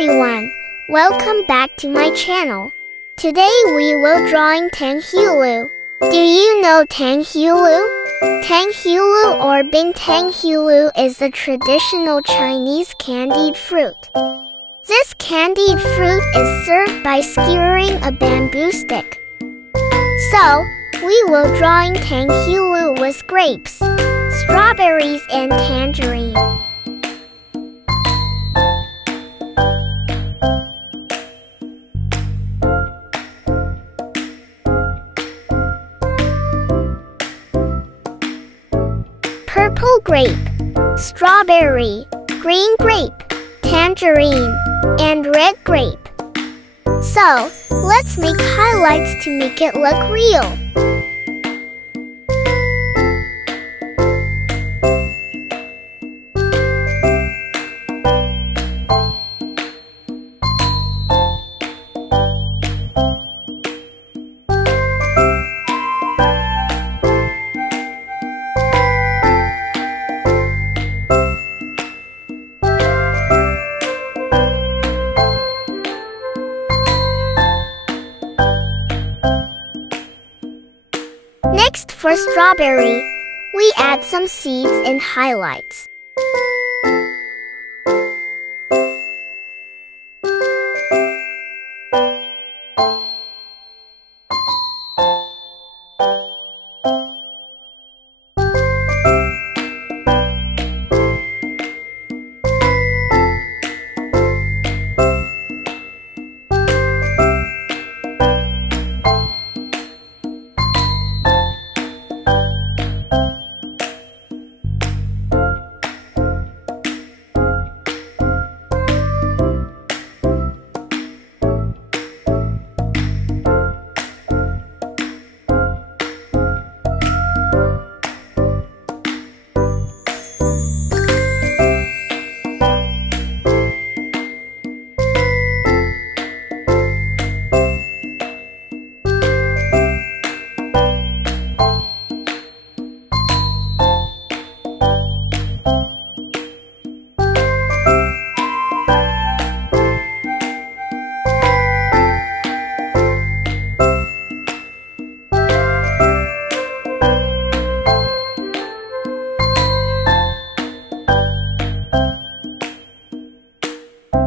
everyone, welcome back to my channel. Today we will drawing Tanghulu. Do you know Tanghulu? Tanghulu or Tanghulu is a traditional Chinese candied fruit. This candied fruit is served by skewering a bamboo stick. So, we will drawing Tanghulu with grapes, strawberries and tangerine. Purple grape, strawberry, green grape, tangerine, and red grape. So, let's make highlights to make it look real. Next, for strawberry, we add some seeds and highlights.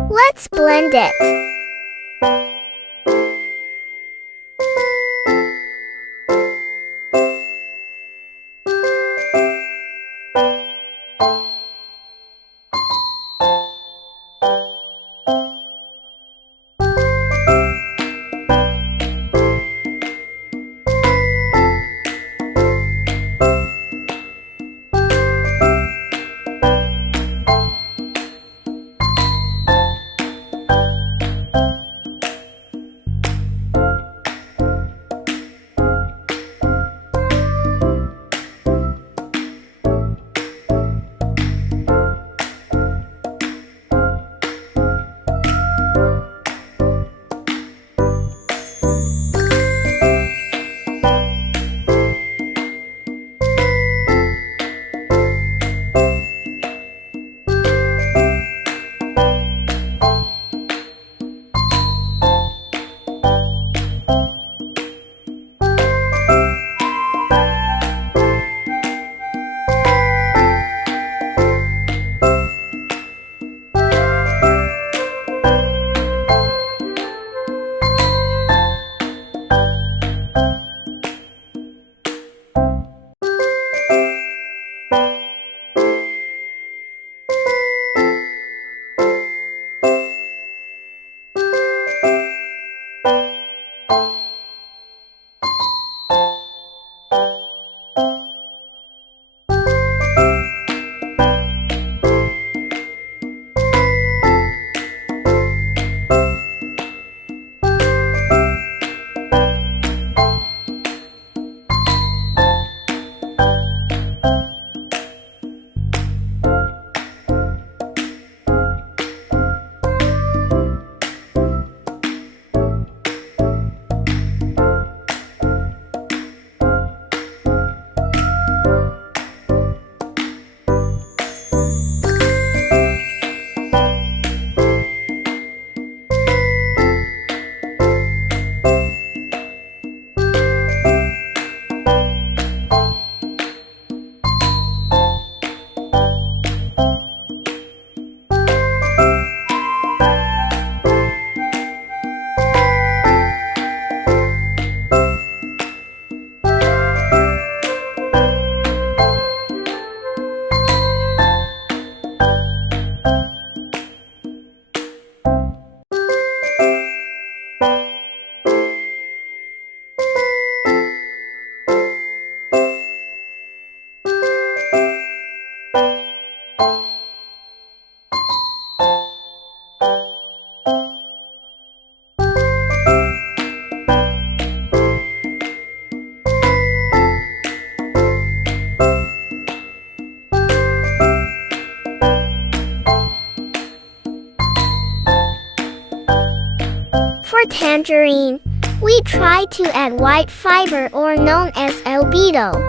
Let's blend it. For tangerine, we try to add white fiber or known as albedo.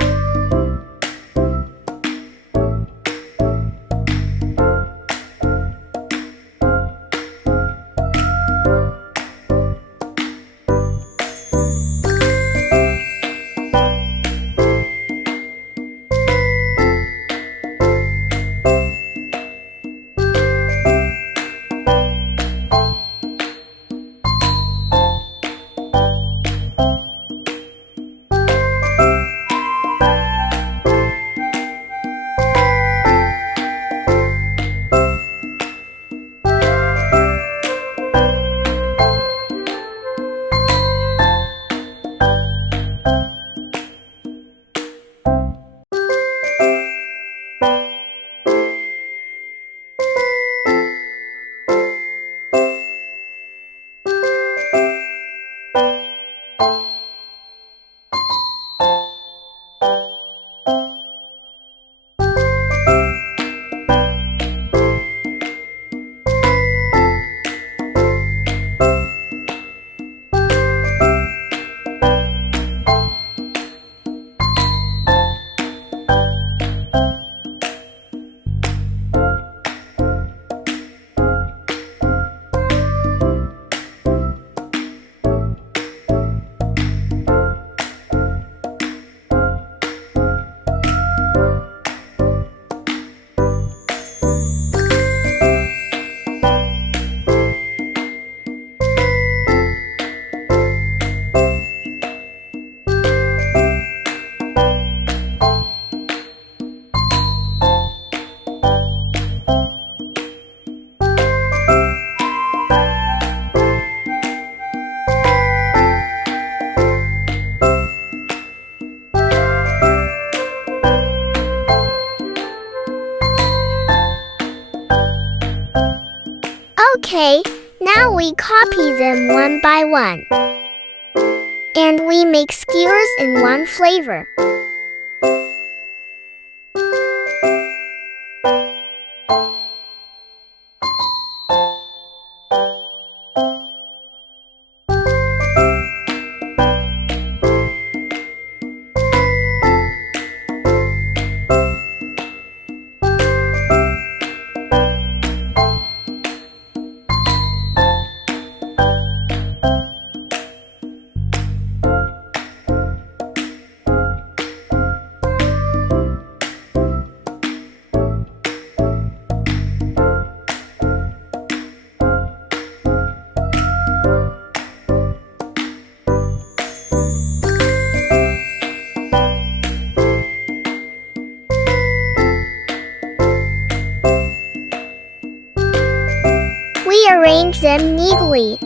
Okay, now we copy them one by one. And we make skewers in one flavor. We arrange them neatly.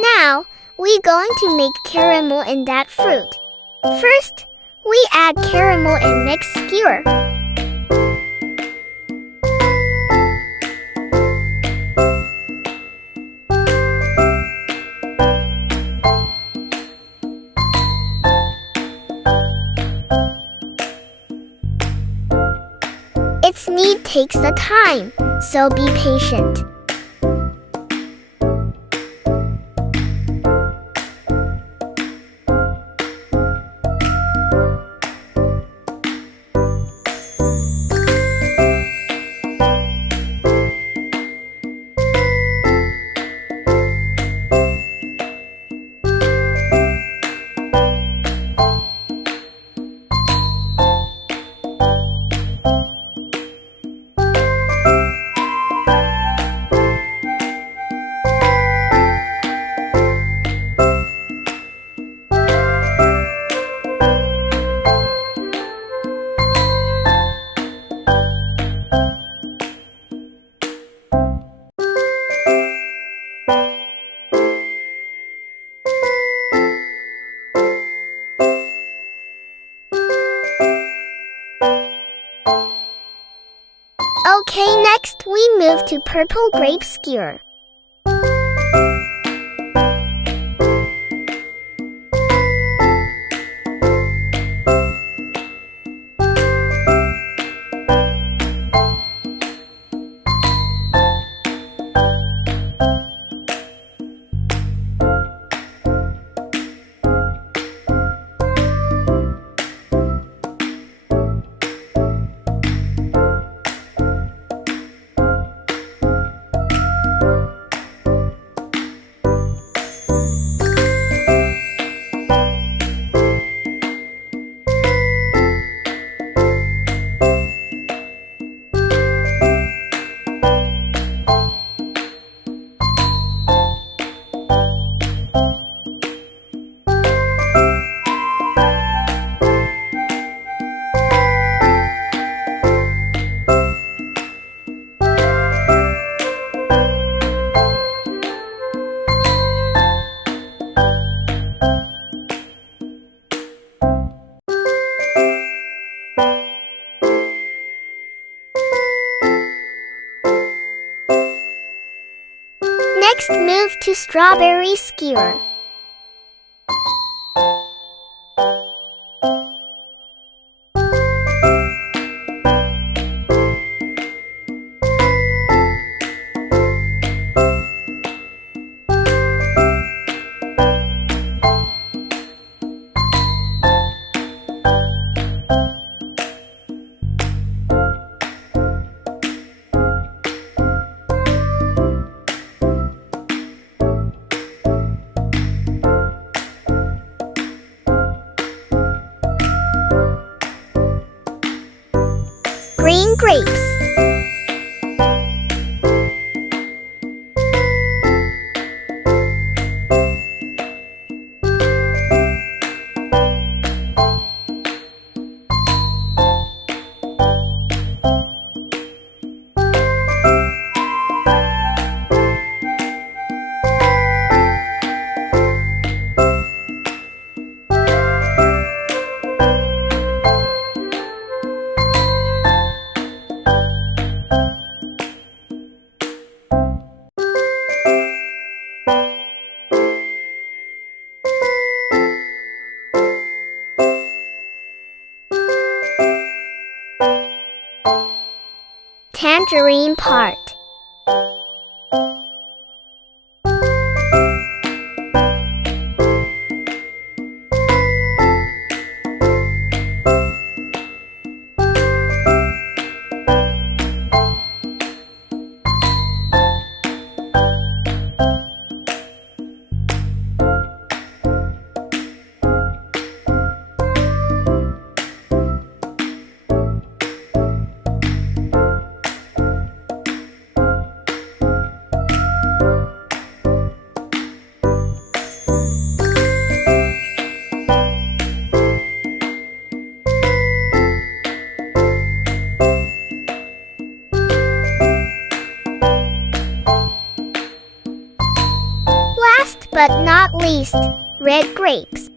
Now, we're going to make caramel in that fruit. First, we add caramel and mix skewer. Its knead takes the time, so be patient. Okay, next we move to purple grape skewer. Next move to strawberry skewer. Green grapes. Tangerine part. Last but not least, red grapes.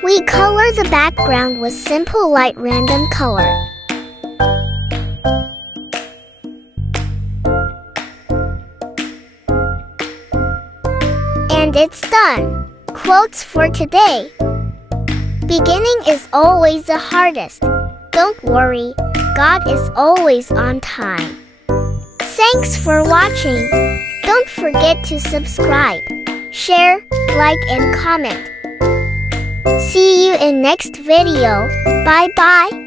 We color the background with simple light random color. And it's done! Quotes for today. Beginning is always the hardest. Don't worry, God is always on time. Thanks for watching. Don't forget to subscribe, share, like and comment. See you in next video. Bye bye.